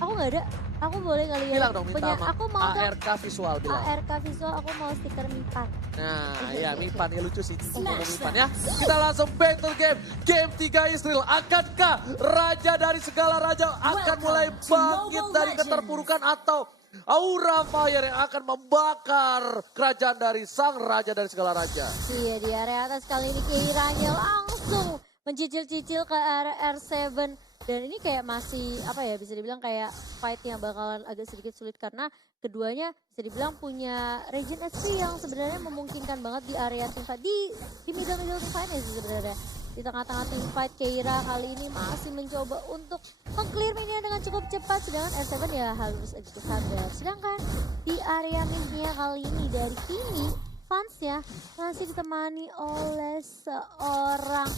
Aku nggak ada. Aku boleh kali ya. Bilang dong minta Punya, sama aku mau dong. ARK visual bilang. ARK visual aku mau stiker Mipan. Nah ya Mipan ya lucu sih ngomong Mipan ya. Kita langsung back to game. Game 3 Israel. Akankah raja dari segala raja akan mulai bangkit dari keterpurukan atau aura fire yang akan membakar kerajaan dari sang raja dari segala raja. Iya di area atas kali ini Keiranya langsung mencicil-cicil ke area R7. Dan ini kayak masih apa ya bisa dibilang kayak fight-nya bakalan agak sedikit sulit karena keduanya bisa dibilang punya region SP yang sebenarnya memungkinkan banget di area team fight. Di middle team fight sih sebenarnya. Di tengah-tengah team fight Keira kali ini masih mencoba untuk meng-clear minion dengan cukup cepat. Sedangkan R7 ya harus agak sabar. Sedangkan di area mid-nya kali ini dari Kimi fansnya masih ditemani oleh seorang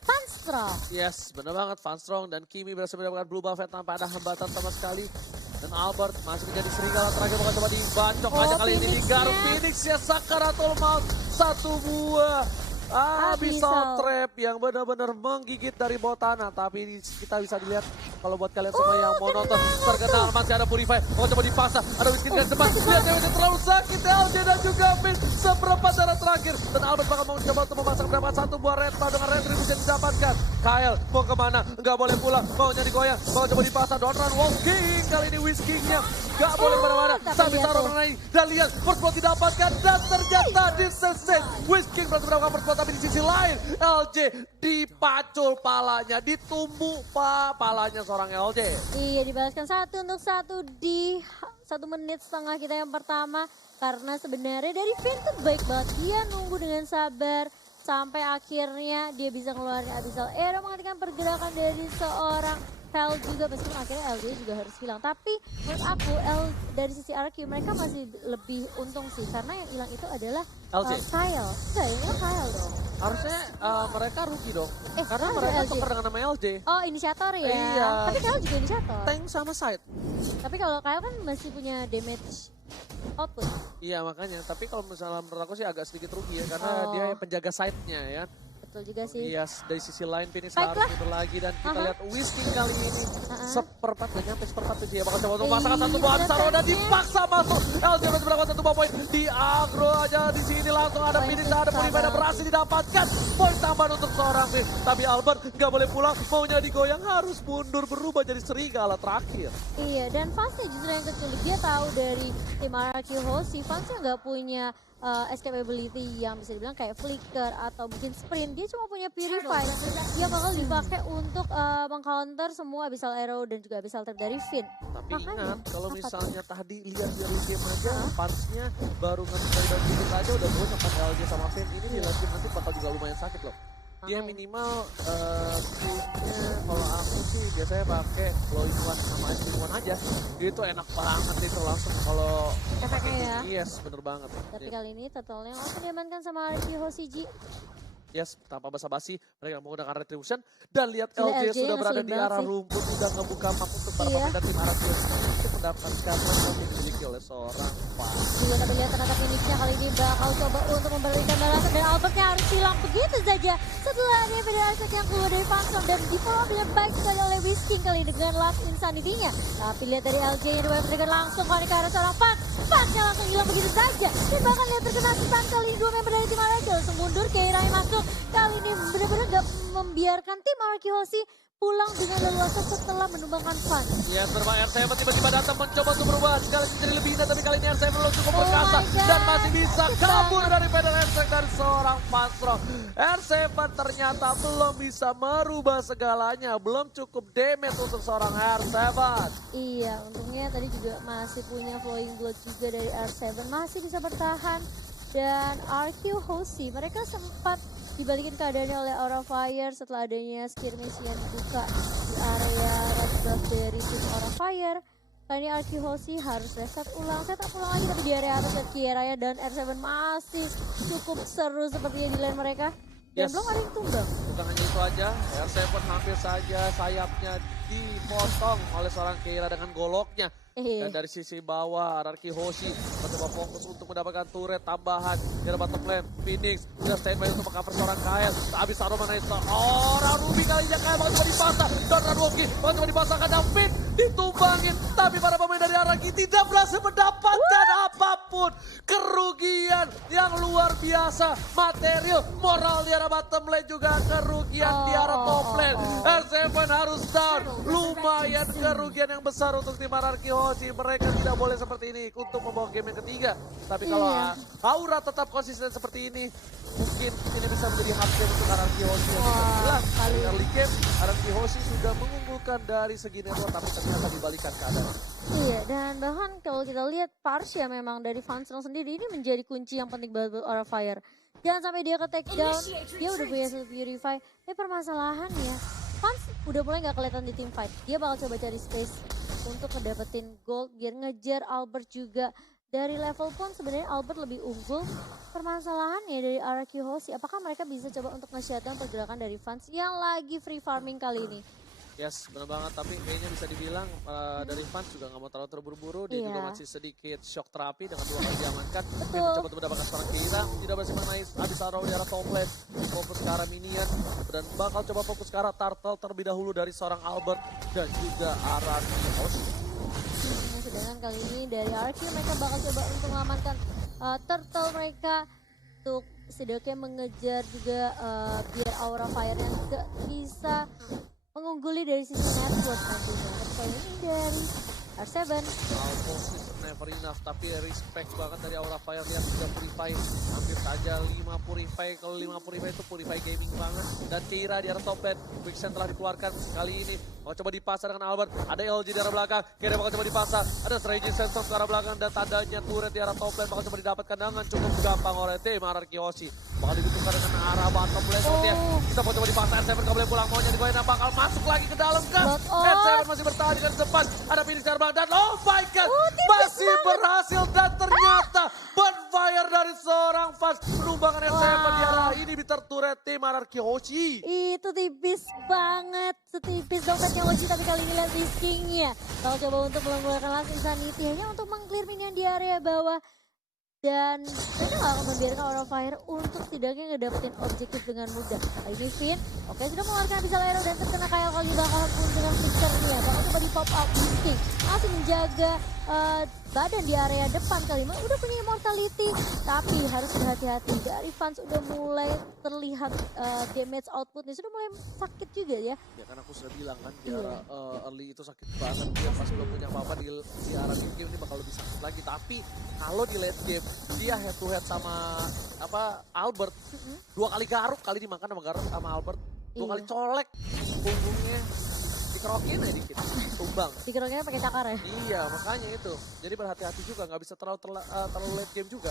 Funstrong. Yes, benar banget. Funstrong dan Kimi berhasil mendapatkan blue buff tanpa ada hambatan sama sekali. Dan Albert masih menjadi serigala terakhir bakal coba dibacok aja kali ini di Garut Phoenix ya. Sakaratul Maut satu buah. Abyssal Trap yang benar-benar menggigit dari bawah tanah. Tapi kita bisa dilihat kalau buat kalian semua yang mau nonton terkenal masih ada Purify. Mau coba dipaksa, ada Whisky dengan cepat. Lihat ceweknya terlalu sakit. LJ dan juga Finn seperempat darah terakhir. Dan Albert bakal mau coba untuk memaksa mendapatkan satu buah Reta dengan retribusi yang didapatkan. Kyle mau kemana? Nggak boleh pulang. Maunya digoyang. Mau coba dipaksa. Don't run walking. Kali ini Whisky-nya nggak boleh kemana-mana. Sampai taruh mengenai. Dan lihat first blood didapatkan. Dan ternyata disensate. Whisky berhasil mendapatkan first blood. Tapi di sisi lain LJ dipacul palanya. Ditumbuh palanya seorang LJ. Iya dibalaskan 1-1 di 1 menit setengah kita yang pertama. Karena sebenarnya dari Finn tuh baik banget. Dia nunggu dengan sabar. Sampai akhirnya dia bisa ngeluarin Abyssal Arrow menghentikan pergerakan dari seorang Vel juga. Meskipun akhirnya LJ juga harus hilang. Tapi menurut aku dari sisi RQ mereka masih lebih untung sih. Karena yang hilang itu adalah LJ. Kyle. Enggak yang hilang Kyle dong. Harusnya mereka rugi dong. Karena ada mereka LJ. tuker dengan nama LJ. Oh inisiator ya. Iya. Tapi Kyle juga inisiator. Tank sama side. Tapi kalau Kyle kan masih punya damage output. Iya makanya. Tapi kalau misalnya menurut aku sih agak sedikit rugi ya. Karena Oh. dia penjaga side-nya ya. Betul juga sih. Iya, dari sisi lain Phoenix Baiklah. harus mundur lagi dan kita lihat Whisky kali ini seperempat dan nyampe seperempat dia bakal coba untuk memasangkan satu buah Abyssal dan dipaksa masuk. LJ harus mendapatkan satu buah poin di agro aja di sini langsung ada Phoenix ada Purify dan berhasil didapatkan poin tambahan untuk seorang Finn. Tapi Albert nggak boleh pulang, maunya digoyang harus mundur berubah jadi serigala terakhir. Iya dan fansnya justru yang keculik. Dia tahu dari tim RQ host si fansnya nggak punya escape ability yang bisa dibilang kayak flicker atau mungkin sprint. Dia cuma punya purify yang bakal dipakai untuk mengcounter semua Abyssal Arrow dan juga Abyssal Trap dari Finn. Tapi Makanya, ingat kalau apa misalnya tadi lihat dari game aja punch-nya baru nge-spray dan dikit aja udah gue sempat LJ sama Finn ini di last game nanti bakal juga lumayan sakit loh. Dia minimal skillnya kalau aku sih biasanya pakai glowing one sama ice one aja. Dia itu enak banget itu langsung kalau Efeknya ya. Yes bener banget. Tapi kali ini totalnya langsung diamankan sama RQ host CG. Yes, tanpa basa-basi mereka menggunakan retribution dan lihat Gila, LJ LJ sudah berada ngeselin di arah banget sih. rumput sudah ngebuka map untuk para pemain dan tim arah untuk mendapatkan poin yang dimiliki oleh seorang Fan. Juga tapi lihat tenaga Phoenix-nya kali ini bakal coba untuk memberikan balasan dan Albertnya harus hilang begitu saja. Setelah ada Federasi yang keluar dari Funstrom dan di follow dengan baik sekali oleh Whisky kali dengan last insanity-nya. Tapi lihat dari LJ yang dibawa langsung kali ke arah seorang Fan. Fan-nya langsung hilang begitu saja. Dan bahkan lihat terkena stun kali ini 2 member dari tim Arakel langsung mundur. Keira yang masuk kali ini benar-benar gak membiarkan tim RQ Hoshi pulang dengan leluasa setelah menumbangkan Fan. Ya, berbang R7 tiba-tiba datang mencoba untuk berubah sekali menjadi lebih indah, tapi kali ini R7 belum cukup perkasa dan masih bisa kabur dari Feder Aspect dari seorang Funstrong. R7 ternyata belum bisa merubah segalanya, belum cukup damage untuk seorang R7. Iya, untungnya tadi juga masih punya flowing blood juga dari R7, masih bisa bertahan. Dan RQ Hoshi, mereka sempat dibalikin keadaannya oleh Aura Fire setelah adanya skirmish yang dibuka di area red buff dari tim Aura Fire. Kali ini RQ Hoshi harus reset ulang lagi tapi di area atas lihat Kieraya dan R7 masih cukup seru sepertinya di lane mereka. Dan Yes. belum ada yang tumbang. Bukan hanya itu aja, R7 hampir saja sayapnya dipotong oleh seorang Keira dengan goloknya. Dan dari sisi bawah, Ararki Hoshi mencoba fokus untuk mendapatkan turret tambahan. Di bottom lane, Phoenix sudah standby untuk mengcover seorang Kael. Habis Saruman naik orang Ruby kalinya Kael mencoba dipasang. Dan Radwoki mencoba dipasangkan David ditumbangin. Tapi para pemain dari Ararki tidak berhasil mendapatkan apapun. Kerugian yang luar biasa. Material, moral di arah bottom lane juga kerugian di arah top lane. R7 harus down. Lumayan kerugian yang besar untuk tim Ararki Hoshi. Mereka tidak boleh seperti ini untuk membawa game yang ketiga. Tapi kalau Aura tetap konsisten seperti ini, mungkin ini bisa menjadi hard game untuk Ararki Hoshi. Early game, Ararki Hoshi sudah mengunggulkan dari segi network, tapi ternyata dibalikan keadaan. Iya, dan bahkan kalau kita lihat Parsha memang dari Fansrong sendiri ini menjadi kunci yang penting banget buat Aura Fire. Jangan sampai dia ke take down, dia udah punya skill Purify. Permasalahannya, Fans udah mulai gak kelihatan di team fight. Dia bakal coba cari space untuk ngedapetin gold biar ngejar Albert juga. Dari level pun sebenarnya Albert lebih unggul. Permasalahannya dari Ararki Hoshi, apakah mereka bisa coba untuk nge-shutdown pergerakan dari Fans yang lagi free farming kali ini? Yes, benar banget. Tapi kayaknya bisa dibilang dari Fans juga nggak mau terlalu terburu-buru. Dia juga masih sedikit shock terapi dengan 2 kali diamankan. Dia mencoba untuk mendapatkan seorang Keira. Tidak berhasil mengenai habis arrow di arah top lane. Fokus ke arah minion. Dan bakal coba fokus ke arah turtle terlebih dahulu dari seorang Albert. Dan juga Ararki Hoshi. Sedangkan kali ini dari Ararki mereka bakal coba untuk mengamankan turtle mereka. Untuk setidaknya mengejar juga biar Aura Fire-nya juga bisa mengungguli dari sisi network nantinya. Tapi kali ini dari R7. Almost is never enough, tapi respect banget dari Aura Fire yang sudah purify. Hampir saja 5 purify, kalau 5 purify itu purify gaming banget. Dan Keira di arah top lane, Quicksand telah dikeluarkan kali ini. Mau coba dipasar dengan Albert, ada LG di arah belakang, Keira bakal coba dipasar. Ada Strategy Sensor ke arah belakang dan tandanya turret di arah top lane bakal coba didapatkan dengan cukup gampang oleh tim Ararki Hoshi. Bakal dibutuhkan dengan arah bottom lane sepertinya. Kita mau coba dipasar, R7 gak boleh pulang maunya di dan bakal masuk lagi ke dalam kan. R7 masih bertahan dengan cepat, ada Phoenix di arah belakang dan oh my god, masih berhasil dan ternyata bonfire dari seorang Fans menumbangkan R7 di arah ini biter turret tim Ararki Hoshi. Itu tipis banget, setipis dompetnya Hoshi, tapi kali ini lihat Whiskingnya. Kalau coba untuk menggunakan Last Insanity hanya untuk meng-clear minion di area bawah. Dan mereka gak akan membiarkan Aura Fire untuk setidaknya ngedapetin objektif dengan mudah. Ini Finn, oke sudah mengeluarkan Abyssal Arrow dan terkena Kael kali bakal pun dengan fixernya. Bakal coba di pop up Whisking, masih menjaga badan di area depan kali ini. Udah punya immortality, tapi harus berhati-hati. Dari Fans udah mulai terlihat damage outputnya, sudah mulai sakit juga ya. Ya kan aku sudah bilang kan di arah early itu sakit banget. Dia pas belum punya apa-apa di arah mid game ini bakal lebih sakit lagi. Tapi kalau di late game dia head to head sama Albert, 2 kali garuk kali dimakan sama Albert, 2 kali colek punggungnya, dikerokin aja dikit, tumbang. Dikerokinnya pakai cakar ya? Iya makanya itu, jadi berhati-hati juga, nggak bisa terlalu late game juga.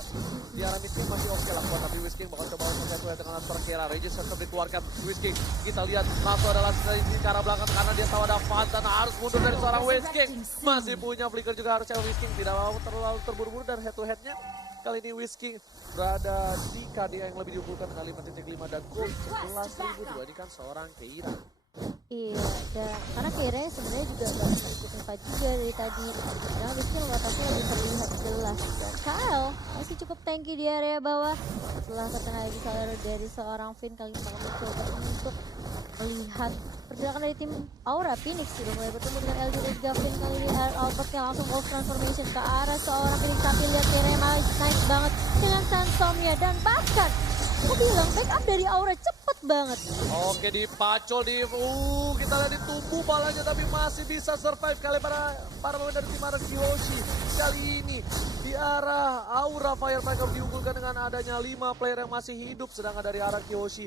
Di arah mid game masih oke lah kuat, tapi Whisking bakal coba untuk head to head dengan seorang Keira. Regis tetap dikeluarkan Whisking, kita lihat Mato adalah dari cara belakang karena dia tahu ada Fans dan harus mundur dari seorang Whisking. Masih punya flicker juga harusnya Whisking, tidak mau terlalu terburu-buru dan head to headnya. Kali ini Whisking berada di KD yang lebih diunggulkan dengan 5.5 dan gold 11.000 dibandingkan seorang Keira. Iya, dan karena Keira sebenarnya juga gak bisa ikutin fight juga dari tadi. Karena Whisking letaknya lebih terlihat jelas. Dan Kael masih cukup tanky di area bawah. Setelah terkena Abyssal Arrow dari seorang Finn, kali ini bakal mencoba untuk melihat pergerakan dari tim Aura. Phoenix sudah mulai bertemu dengan LG dan juga Finn. Kali ini Albert yang langsung Wolf Transformation ke arah seorang Phoenix. Tapi lihat Keira nice banget dengan Sandstormnya. Dan bahkan aku bilang backup dari Aura cepet banget. Oke dipacol kita lihat ditumbuh balanya tapi masih bisa survive kali para pemain dari tim Ararki Hoshi. Kali ini di arah Aura Fire mereka diunggulkan dengan adanya 5 player yang masih hidup, sedangkan dari Ararki Hoshi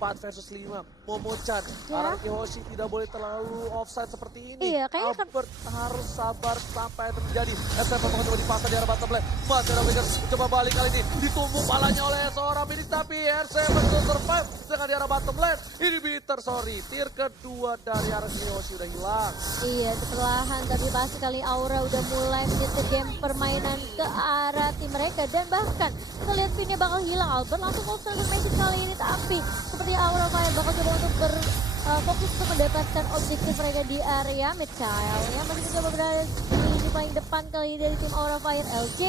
4 versus 5. Momo-chan, Ararki Hoshi tidak boleh terlalu offside seperti ini. Iya, kayaknya Albert harus sabar sampai terjadi. SF bakal coba dipasang di arah bottom lane. Masih ada Flicker, coba balik kali ini. Ditumbuk balanya oleh seorang Phoenix tapi R7 survive dengan di di arah bottom lane. Inhibitor, sorry. Tier kedua dari RRQ Hoshi udah hilang. Iya, perlahan tapi pasti kali Aura udah mulai menyentuh game permainan ke arah tim mereka. Dan bahkan kita lihat pinnya bakal hilang. Albert langsung mau transformation kali ini. Tapi seperti Aura Fire bakal coba untuk fokus untuk mendapatkan objektif mereka di area mid. Child yang masih mencoba berada di paling depan kali ini dari tim Aura Fire. LJ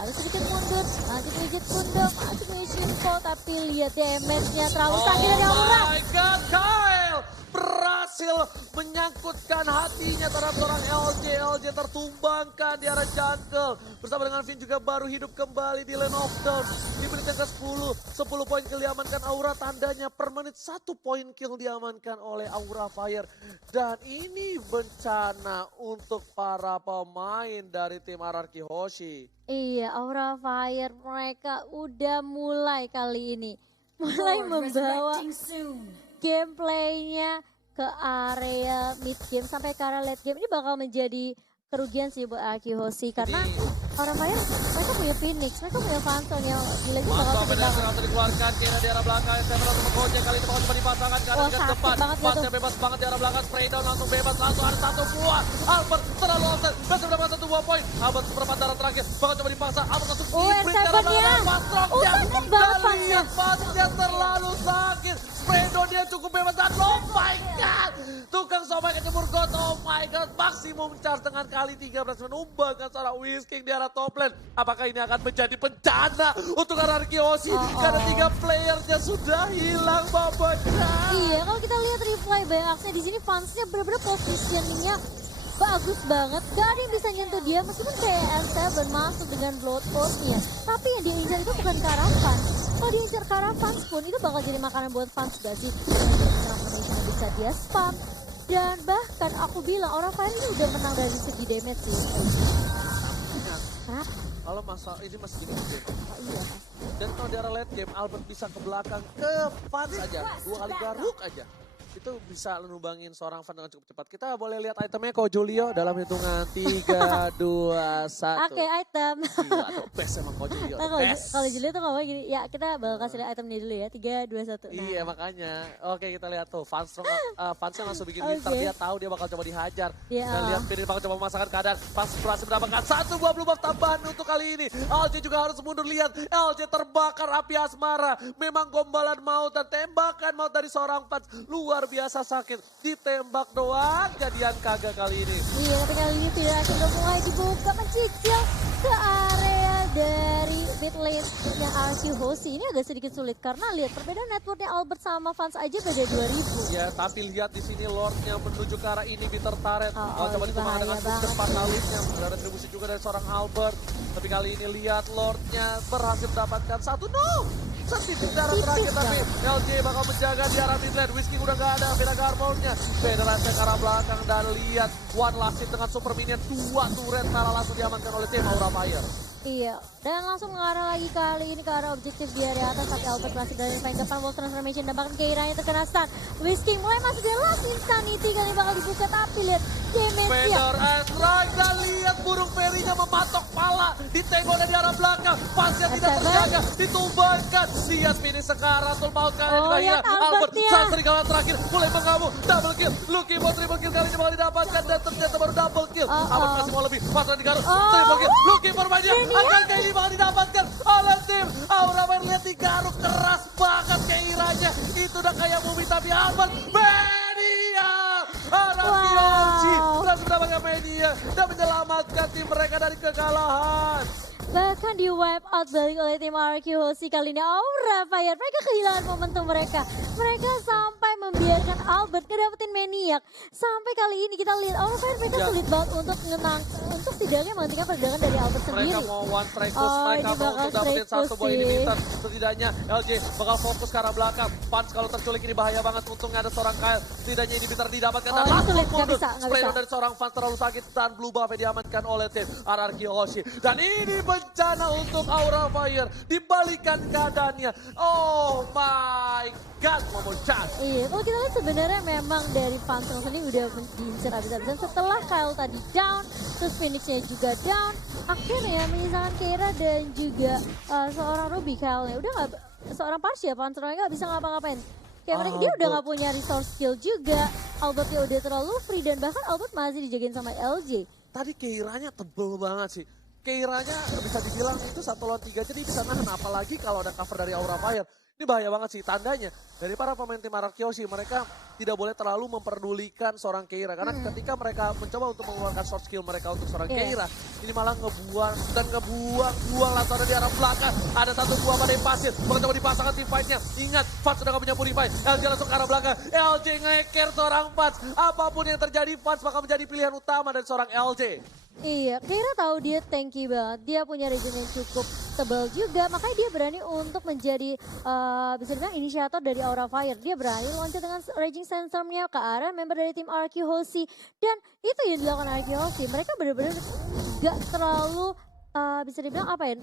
harus sedikit mundur. Masih Widget Kundo, masih punya Shinko. Tapi lihat damage-nya terlalu sakit dari Aura. Oh my god, Kyle berhasil menyangkutkan hatinya terhadap seorang LJ. LJ tertumbangkan di arah jungle. Bersama dengan Finn juga baru hidup kembali di lane of dawn. Di menit yang ke-10, 10 poin kill diamankan Aura. Tandanya per menit 1 poin kill diamankan oleh Aura Fire. Dan ini bencana untuk para pemain dari tim RRQ Hoshi. Iya, Aura Fire mereka udah mulai kali ini. Mulai membawa gameplaynya ke area mid game sampai ke area late game. Ini bakal menjadi kerugian sih buat RRQ Hoshi karena Aura Fire mereka punya Phoenix, mereka punya Phantom yang gila-gila bakal Manfaat langsung dikeluarkan kira di arah belakang. Seven untuk menggoja kali ini bakal coba dipasangkan ke arah dekat depan. Pasnya bebas banget di arah belakang. Spray down langsung bebas. Langsung ada satu buah. Albert terlalu offset. Masih mendapatkan 1 buah poin. Albert seperempat darah terakhir. Bakal coba dipaksa. Albert langsung diberi ke arah belakang. Pastroknya. sakit banget Kali pasnya terlalu sakit. Spray down dia cukup bebas. Dan oh my god. Tukang somai kecebur got. Oh my god. Maksimum charge dengan kali 13 menumbangkan seorang Whisking di arah top lane. Apakah ini akan menjadi bencana untuk RRQ Hoshi? Karena 3 playernya sudah hilang babaknya. Iya, kalau kita lihat replay banyak aksinya di sini fansnya bener-bener positioningnya bagus banget. Gak ada yang bisa nyentuh dia meskipun kayak R7 masuk dengan blood nya. Tapi yang diincar itu bukan Caravan. Kalau diincar Caravan pun itu bakal jadi makanan buat fans gak sih? Transformation yang bisa dia spam. Dan bahkan aku bilang Aura Fire ini udah menang dari segi damage sih. Kenapa? Kalau masalah ini masih gini game. Oh, iya. Dan kalau di arah late game Albert bisa ke belakang ke fans aja. 2 kali garuk aja. Itu bisa numbangin seorang fan dengan cukup cepat. Kita boleh lihat itemnya Ko Julio dalam hitungan 3, 2, 1. Oke, item. Gila tuh best emang Ko Julio. Nah, kalau Julio tuh ngomong gini, ya kita bakal kasih lihat itemnya dulu ya. 3, 2, 1. Nah. Iya makanya. Oke kita lihat tuh fansnya langsung bikin winter. Dia tahu dia bakal coba dihajar. Dan lihat Pirin bakal coba memasakkan keadaan. Pas berhasil mendapatkan 1 buah blue buff tambahan untuk kali ini. LJ juga harus mundur, lihat. LJ terbakar api asmara. Memang gombalan maut dan tembakan maut dari seorang fans. Luar biasa sakit. Ditembak doang jadian kagak kali ini. Iya, tapi kali ini tidak akan mulai dibuka mencicil ke area dari mid lane yang RRQ Hoshi. Ini agak sedikit sulit karena lihat perbedaan networknya Albert sama fans aja beda 2000. Ya, tapi lihat di sini Lordnya menuju ke arah ini Bitter Turret. Coba dikembangkan dengan cepat lautnya. Ada retribusi juga dari seorang Albert. Tapi kali ini lihat Lordnya berhasil mendapatkan 1. No! Setitik darah terakhir tapi LJ bakal menjaga di arah mid lane. Whisking udah gak ada, Vira Garmonnya. Federasi ke arah belakang dan lihat One Last Hit dengan super minion. 2 turret malah langsung diamankan oleh tim Aura Fire. Iya, dan langsung mengarah lagi kali ini ke arah objektif di area atas. Tapi Albert masih dari paling depan. Wolf Transformation dan bahkan Keiranya terkena stun. Whisking mulai masuk di Last Insanity kali bakal dibuka. Tapi lihat damage-nya. Feather and Strike dan lihat burung perinya mematok pala. Ditengoknya di arah belakang. Pasnya tidak terjaga. Ditumbangkan. Lihat finish sekarang. Tul maut kalian juga hilang. Albert saat serigala terakhir mulai mengamuk. Double kill. Lucky mau triple kill kali ini bakal didapatkan. Dan ternyata baru double kill. Albert masih mau lebih. Pasnya digaruk. Triple kill. Lucky bermainnya. Akankah ini bakal didapatkan oleh tim Aura Fire? Lihat digaruk keras banget Keiranya. Itu udah kayak movie tapi Albert Media. RRQ Hoshi berhasil mendapatkan Media dan menyelamatkan tim mereka dari kekalahan. Bahkan di wipe out balik oleh tim RRQ Hoshi kali ini Aura Fire. Mereka kehilangan momentum mereka. Mereka sampai membiarkan Albert ngedapetin Maniac. Sampai kali ini kita lihat Aura Fire mereka sulit banget untuk untuk tidaknya menghentikan pergerakan dari Albert sendiri. Mereka mau one strike push, mereka mau untuk dapetin 1 buah inhibitor. Setidaknya LJ bakal fokus ke arah belakang. Punch kalau terculik ini bahaya banget. Untungnya ada seorang Kyle. Setidaknya inhibitor didapatkan dan langsung mundur. Spray dari seorang fans terlalu sakit dan blue buff diamankan oleh tim RRQ Hoshi. Dan ini bencana untuk Aura Fire. Dibalikan keadaannya. Oh my god, Momochan. Iya, kalau kita lihat sebenarnya memang dari Phantom sendiri udah diincar habis-habisan setelah Kyle tadi down, terus Phoenix-nya juga down. Akhirnya menyisakan Keira dan juga seorang Ruby Kyle-nya. Udah nggak, seorang Parsia Phantom nggak bisa ngapa-ngapain. Kayak mereka dia udah Albert. gak punya resource skill juga. Albertnya udah terlalu free dan bahkan Albert masih dijagain sama LJ. Tadi Keiranya tebel banget sih. Keiranya bisa dibilang itu 1 lawan 3 jadi bisa nahan. Apalagi kalau ada cover dari Aura Fire. Ini bahaya banget sih, tandanya dari para pemain tim Ararkyoshi mereka tidak boleh terlalu memperdulikan seorang Keira. Karena ketika mereka mencoba untuk mengeluarkan short skill mereka untuk seorang Keira, ini malah ngebuang langsung ada di arah belakang. Ada satu buah badai pasir, mencoba dipasangkan tim fight-nya. Ingat, Fats sudah gak punya purify, LJ langsung ke arah belakang. LJ ngeker seorang Fats, apapun yang terjadi Fats bakal menjadi pilihan utama dari seorang LJ. Iya, Keira tahu dia tanky banget. Dia punya regen yang cukup tebal juga. Makanya dia berani untuk menjadi bisa dibilang inisiator dari Aura Fire. Dia berani loncat dengan Raging Sandstorm-nya ke arah member dari tim RQ Hoshi. Dan itu yang dilakukan RQ Hoshi. Mereka benar-benar gak terlalu bisa dibilang apa ya,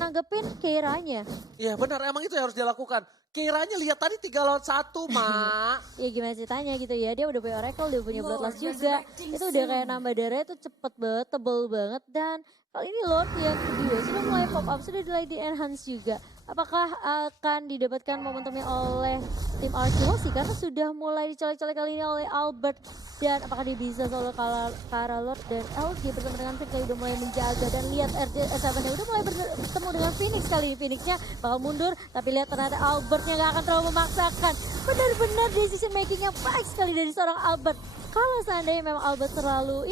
nanggepin Keiranya. Iya benar, emang itu yang harus dilakukan. Keiranya lihat tadi 3 lawan 1, Mak. Ya gimana ceritanya gitu ya, dia udah punya Oracle, dia punya Bloodlust juga. Itu udah kayak nambah darah itu cepet banget, tebel banget. Dan kali ini Lord yang kedua sudah mulai pop up, sudah mulai di enhance juga. Apakah akan didapatkan momentumnya oleh tim RQ Hoshi karena sudah mulai dicolek-colek kali ini oleh Albert. Dan apakah dia bisa solo Kara Lord dan LG bersama dengan Fit udah mulai menjaga. Dan lihat R7 nya udah mulai bertemu dengan Phoenix kali ini. Phoenixnya bakal mundur tapi lihat ternyata Albertnya gak akan terlalu memaksakan. Benar-benar decision makingnya baik sekali dari seorang Albert. Kalau seandainya memang Albert terlalu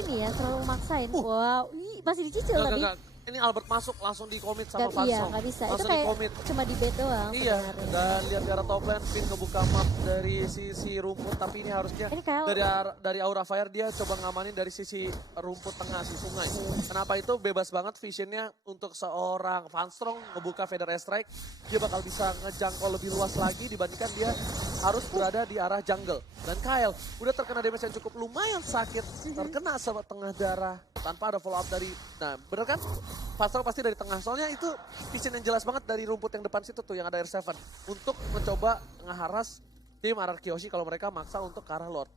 memaksain. Wow, masih dicicil tapi. Ini Albert masuk langsung di commit sama Gak, iya, Fansong. gak bisa. Langsung Itu kayak di commit. cuma di bait doang. Iya, sebenarnya. dan lihat di arah top lane, Finn ngebuka map dari sisi rumput, tapi ini harusnya Ini kayak dari Aura Fire dia coba ngamanin dari sisi rumput tengah, si sungai. Kenapa itu bebas banget visionnya untuk seorang Fanstrong ngebuka Feather Strike, dia bakal bisa ngejangkau lebih luas lagi dibandingkan dia harus berada di arah jungle. Dan Kyle udah terkena damage yang cukup lumayan sakit, terkena setengah darah tanpa ada follow up dari, nah bener kan? Fanstrong pasti dari tengah, soalnya itu vision yang jelas banget dari rumput yang depan situ tuh yang ada R7 untuk mencoba ngeharas tim Ararkyoshi kalau mereka maksa untuk ke arah Lord.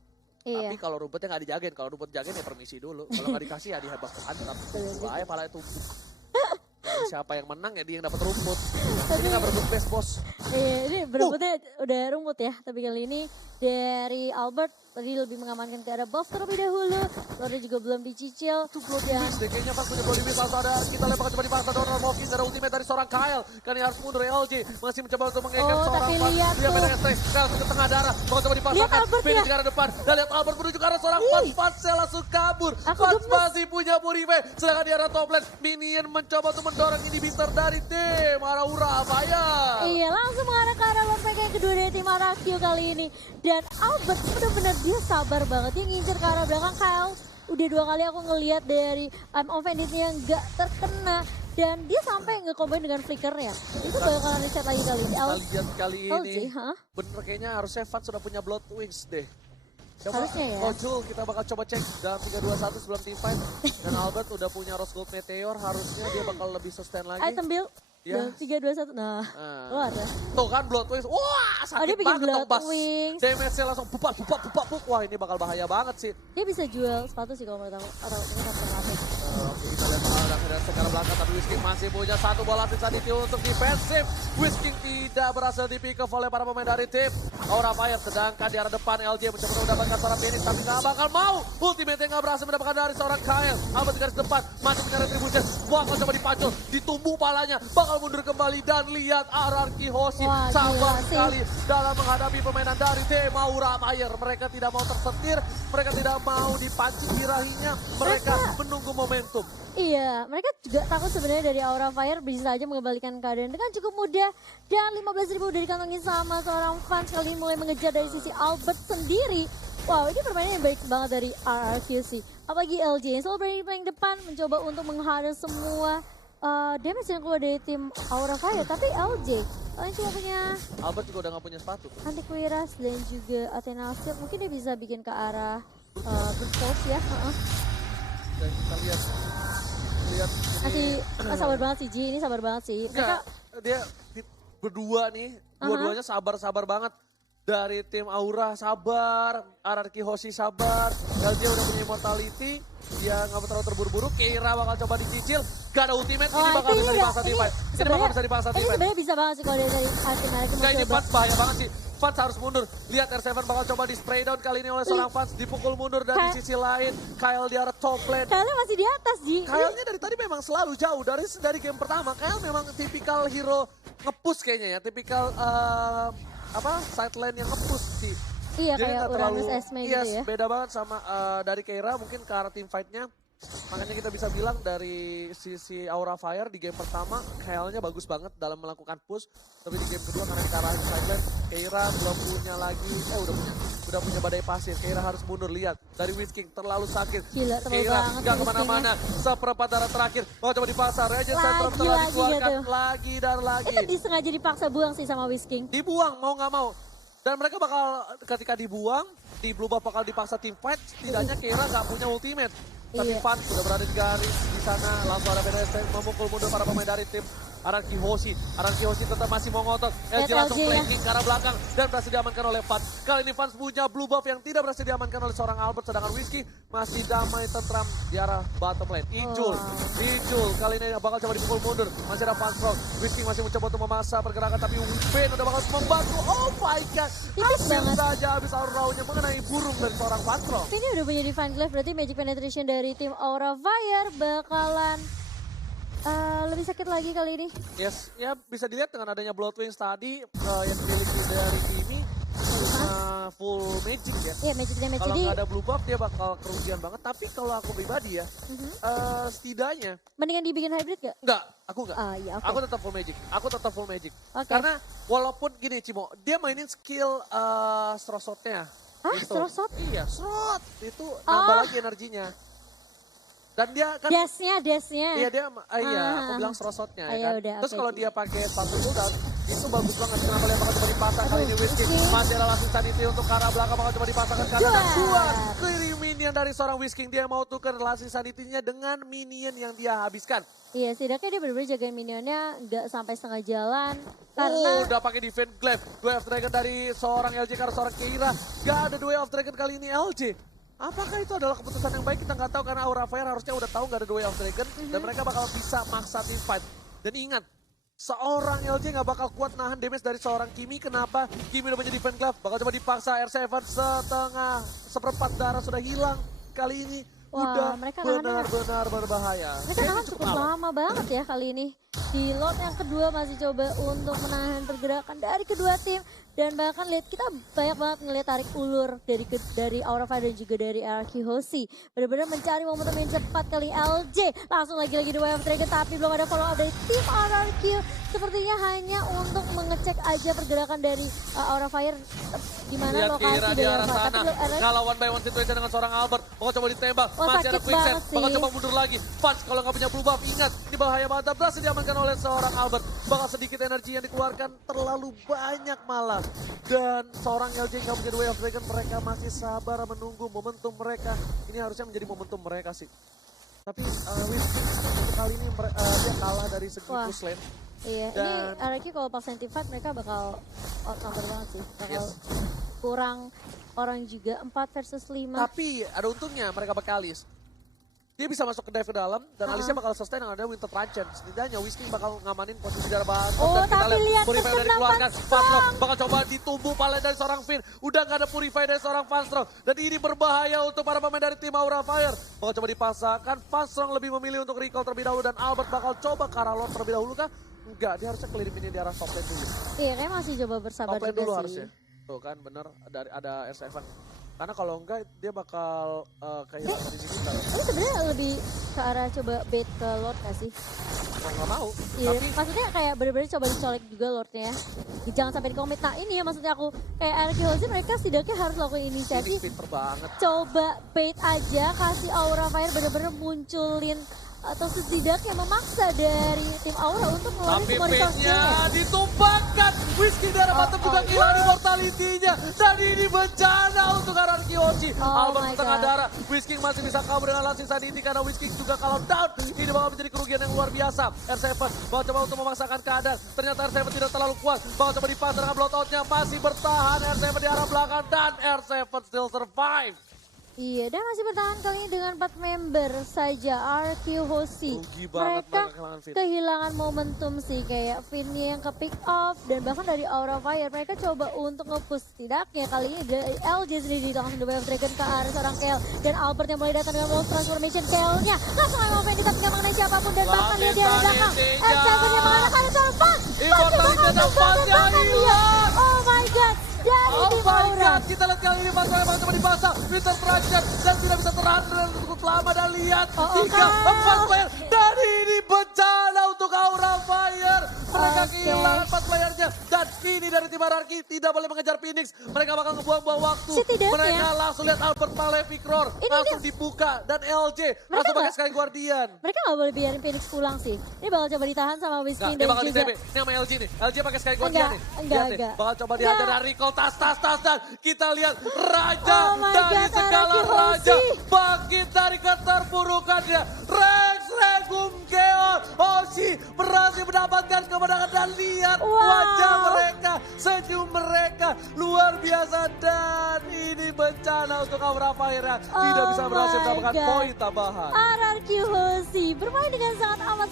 Iya. Tapi kalau rumputnya nggak dijagain, kalau rumput jagain ya permisi dulu. Kalau nggak dikasih ya dihebak antam. Bahaya pala itu. Siapa yang menang ya dia yang dapat rumput. Ini nggak berebut best bos. Iya, ini berebutnya udah rumput ya. Tapi kali ini dari Albert tadi lebih mengamankan ke arah buff terlebih dahulu. Lordnya juga belum dicicil. Itu Bloodbeast deh, kayaknya pas punya Bloodbeast langsung ada. Kita lempar coba dipaksa Donald Mocking, ada ultimate dari seorang Kyle. Kan yang harus mundur LJ, masih mencoba untuk mengejar seorang tapi Fans. lihat Dia tuh. pedang strike, langsung ke tengah darah. Mau coba dipaksakan, Albert Phoenix ya. ke arah depan. Dan lihat Albert menuju ke arah seorang Fans. Fansnya langsung kabur. Aku Fans gemes. masih punya Purify. Sedangkan di arah top lane, Minion mencoba untuk mendorong inhibitor dari tim Aura Fire. Iya, langsung mengarah ke arah Lord Pack yang kedua dari tim Arakyo kali ini. Dan Albert benar-benar dia sabar banget. Dia ngincer ke arah belakang Kyle. Udah 2 kali aku ngelihat dari offended-nya yang gak terkena. Dan dia sampai nge-combine dengan flickernya. Itu bakalan reset lagi kali ini. Kita lihat kali LG, ini, hah? bener kayaknya harusnya Fans sudah punya Blood Wings deh. Coba Harusnya ya. Kojul kita bakal coba cek dalam 3-2-1 sebelum team fight. Dan Albert udah punya Rose Gold Meteor, harusnya dia bakal lebih sustain lagi. Item build. Ya. 3, 2, 1. Nah, keluar ya. Tuh kan Blood Wings, wah sakit dia bikin banget dong Blood Bas. Wings. Damage-nya langsung pupak. Wah ini bakal bahaya banget sih. Dia bisa jual sepatu sih kalau menurut aku. Atau mungkin apa. Oke, kita lihat arah dari sekarang belakang, tapi Whisking masih punya 1 bola sisa di tim untuk defensif. Whisking tidak berhasil di pick off oleh para pemain dari tim Aura Fire. Sedangkan di arah depan LJ mencoba mendapatkan seorang Phoenix, tapi nggak bakal mau. Ultimate-nya nggak berhasil mendapatkan dari seorang Kyle. Albert di garis depan, masih punya retribution. Bakal coba dipacul, ditumbuh palanya, bakal mundur kembali. Dan lihat Ararki Hoshi Wah, sabar gila sih. sekali dalam menghadapi permainan dari tim Aura Fire. Mereka tidak mau tersetir, mereka tidak mau dipancing birahinya, mereka menunggu momentum. Iya, mereka juga takut sebenarnya dari Aura Fire bisa saja mengembalikan keadaan dengan cukup mudah. Dan 15.000 udah dikantongin sama seorang fans kali ini mulai mengejar dari sisi Albert sendiri. Wow, ini permainan yang baik banget dari RRQC. Apalagi LJ yang selalu berani paling depan mencoba untuk menghadang semua damage yang keluar dari tim Aura Fire. Tapi LJ, kalian cuma punya Albert juga udah gak punya sepatu. Antiquiras dan juga Athena Shield. Mungkin dia bisa bikin ke arah Brute Force ya. Dan kita lihat Masih sabar banget sih Ji, ini sabar banget sih. Mereka dia berdua nih, dua-duanya sabar-sabar banget. Dari tim Aura sabar, Ararki Hoshi sabar, LJ udah punya immortality, dia nggak terlalu terburu-buru, Keira bakal coba dicicil, gak ada ultimate, ini bakal bisa dipaksa tim fight. Ini bakal bisa dipaksa tim Ini fight. sebenarnya bisa banget sih kalau dari Arkin Enggak, ini Fans bahaya banget sih. Fans harus mundur. Lihat R7 bakal coba di spray down kali ini oleh seorang Fans. Dipukul mundur dan di sisi lain Kyle di arah top lane. Kyle masih di atas, Ji. Kyle-nya dari tadi memang selalu jauh. Dari game pertama, Kyle memang tipikal hero nge-push kayaknya ya. Tipikal side lane yang nge-push sih. Iya, Jadi kayak nggak terlalu, Uranus Esme yes, gitu ya. beda banget sama dari Keira mungkin ke arah team fight-nya. Makanya kita bisa bilang dari sisi Aura Fire di game pertama, Kyle-nya bagus banget dalam melakukan push. Tapi di game kedua karena kita arahin sideline, Keira belum punya lagi, udah punya badai pasir. Keira harus mundur, lihat. Dari Whisking terlalu sakit. Gila, terlalu Keira banget nggak sih kemana-mana. Seperempat darah terakhir, mau coba di pasar. Regent Centrum telah Lagi dikeluarkan gitu. lagi dan lagi. Itu disengaja dipaksa buang sih sama Whisking. Dibuang, mau nggak mau. Dan mereka bakal ketika dibuang, di blue buff bakal dipaksa team fight, setidaknya Keira nggak punya ultimate. Tapi Iya. Fans sudah berada di garis di sana, langsung ada BDS memukul mundur para pemain dari tim Araki Hoshi. Araki Hoshi tetap masih mau ngotot. LG langsung LG ya. flanking ke arah belakang dan berhasil diamankan oleh Fans. Kali ini Fans punya blue buff yang tidak berhasil diamankan oleh seorang Albert, sedangkan Whiskey masih damai tentram di arah bottom lane. Ijul kali ini bakal coba dipukul mundur. Masih ada Fans roll. Whiskey masih mencoba untuk memaksa pergerakan, tapi Ben udah bakal membantu. Oh my god, Tipis hampir banget. saja habis aura-nya mengenai burung dari seorang Fans roll. Ini udah punya Divine Glaive, berarti Magic Penetration dari tim Aura Fire bakalan lebih sakit lagi kali ini. Yes, ya bisa dilihat dengan adanya Blood Wings tadi yang dimiliki dari Kimi full magic ya. Iya, Magic Damage. Kalau Jadi, nggak ada blue buff dia bakal kerugian banget. Tapi kalau aku pribadi ya, setidaknya mendingan dibikin hybrid gak? enggak, aku enggak. Ah, iya, oke. Aku tetap full magic. Aku tetap full magic. Oke. Karena walaupun gini Cimo, dia mainin skill Strosotnya. Hah, Gitu. Strosot? Iya, Strot. Itu nambah lagi energinya. Dan dia kan Dasnya. iya dia iya aku Ah. bilang serosotnya Ah, ya ya kan. udah, Terus oke. kalau dia pakai sepatu cooldown itu bagus banget. Kenapa dia bakal coba dipasang kali ini Aduh, Whiskey. Whiskey. Masih ada langsung sanity untuk ke arah belakang bakal coba dipasangkan karena Duar. dua clearing minion dari seorang Whisking. Dia mau tukar langsung sanity-nya dengan minion yang dia habiskan. Iya, setidaknya dia benar-benar jagain minionnya nggak sampai setengah jalan. Karena Udah pakai defense glaive. Dua of Dragon dari seorang LJ karena seorang Keira. Gak ada dua of Dragon kali ini LJ. Apakah itu adalah keputusan yang baik? Kita nggak tahu karena Aura Fire harusnya udah tahu nggak ada dua of Dragon. Dan mereka bakal bisa maksa team fight. Dan ingat, seorang LJ nggak bakal kuat nahan damage dari seorang Kimi. Kenapa? Kimi udah punya defense glaive. Bakal coba dipaksa R7 seperempat darah sudah hilang. Kali ini Wah, udah mereka nahan benar-benar berbahaya. mereka Game nahan cukup lama banget ya kali ini. Di lot yang kedua masih coba untuk menahan pergerakan dari kedua tim. Dan bahkan lihat kita banyak banget ngelihat tarik ulur dari Aura Fire dan juga dari Araki Hoshi. Benar-benar mencari momentum yang cepat kali LJ. Langsung lagi-lagi The Way of Dragon tapi belum ada follow up dari tim RRQ. Sepertinya hanya untuk mengecek aja pergerakan dari Aura Fire di mana Lihat lokasi Keira di dari arah Aura Fire. sana. Tapi belum Kalau one by one situation dengan seorang Albert. Bakal coba ditembak. Wah, Masih ada sakit quicksand. banget Bakal sih. coba mundur lagi. Fans kalau nggak punya blue buff. Ingat, ini bahaya banget. Berhasil diamankan oleh seorang Albert. Bakal sedikit energi yang dikeluarkan. Terlalu banyak malah. Dan seorang LJ nggak punya Way of Dragon. Mereka masih sabar menunggu momentum mereka. Ini harusnya menjadi momentum mereka sih. Tapi Whiskey untuk kali ini dia kalah dari segi Wah. push lane. Iya, ini Dan- RRQ kalau pas anti-fight mereka bakal outnumber banget sih. Bakal Yes. kurang orang juga 4 versus 5. Tapi ada untungnya mereka pakai Alice. Dia bisa masuk ke dive ke dalam dan Alice bakal sustain yang ada Winter Truncheon. Setidaknya Whiskey bakal ngamanin posisi darah bahan. Oh, dan kita tapi lihat Purify dari terkena keluarkan. Fastro. Fastro bakal coba ditumbuh pala dari seorang Finn. Udah gak ada Purify dari seorang Fastro. Dan ini berbahaya untuk para pemain dari tim Aura Fire. Bakal coba dipasangkan. Fastro lebih memilih untuk recall terlebih dahulu. Dan Albert bakal coba ke arah Lord terlebih dahulu kah? Enggak, dia harusnya clear ini di arah top lane dulu. Iya, kayak masih coba bersabar Top lane juga dulu sih. harusnya. Tuh kan bener, ada R7. Karena kalau enggak dia bakal kehilangan ini kita. Tapi sebenarnya lebih ke arah coba bait ke Lord gak sih? Mau nggak mau. Iya, Tapi maksudnya kayak bener-bener coba dicolek juga Lordnya ya. Jangan sampai di komit. Nah ini ya maksudnya aku, kayak RRQ Hoshi mereka setidaknya harus lakukan ini inisiatif. pinter banget. Coba bait aja, kasih Aura Fire bener-bener munculin atau setidaknya memaksa dari tim Aura untuk ngeluarin Tapi semua resource pace-nya skillnya. ditumpahkan. Whiskey darah bottom juga kehilangan immortality-nya. Dan ini bencana untuk Araki Hoshi. Oh Albert my setengah God. darah. Whiskey masih bisa kabur dengan langsing sanity karena Whiskey juga kalau down. Ini bakal menjadi kerugian yang luar biasa. R7 bakal coba untuk memaksakan keadaan. Ternyata R7 tidak terlalu kuat. Bakal coba dipasang dengan blowout-nya. Masih bertahan R7 di arah belakang. Dan R7 still survive. Iya, dan masih bertahan kali ini dengan 4 member saja. RQ Hoshi. Rugi banget Mereka kehilangan Vin. kehilangan momentum sih, kayak Vinnya yang ke pick off dan bahkan dari Aura Fire mereka coba untuk nge-push. Setidaknya kali ini dari LJ sendiri langsung The Way of Dragon ke arah seorang Kayle dan Albert yang mulai datang dengan Wolf Transformation. Kayle-nya langsung mau Fendi tapi nggak mengenai siapapun dan bahkan dia di belakang. R7 yang mengalahkan Solfang. Immortalitas dapatnya hilang. Oh my god. Dari Oh tim my Aura. god, kita lihat kali ini masalah memang cuma dipasang. Winter Traction dan tidak bisa terhandle cukup lama dan lihat. 3-4 player dan ini bencana untuk Aura Fire. Mereka kehilangan 4 playernya dan ini dari tim Ararki tidak boleh mengejar Phoenix. Mereka bakal ngebuang-buang waktu. Setidaknya. Mereka langsung lihat Albert Malefic Roar. Langsung dibuka dan LJ langsung pakai Sky Guardian. Mereka nggak boleh biarin Phoenix pulang sih. Ini bakal coba ditahan sama Nah, Whiskey dia dan bakal di juga. TP. Ini sama LG nih. LG pakai Sky Guardian nih. Enggak, Lihat nih, enggak. bakal coba dihajar Enggak. dari recall tas dan kita lihat Raja Oh my dari God, segala Araki Raja Hoshi. bangkit dari keterpurukannya. Rex Regum Geon Hoshi berhasil mendapatkan kemenangan dan lihat Wow. wajah mereka, senyum mereka luar biasa dan ini bencana untuk Aura Fire yang tidak bisa berhasil my mendapatkan God. poin tambahan. RRQ Hoshi bermain dengan sangat amat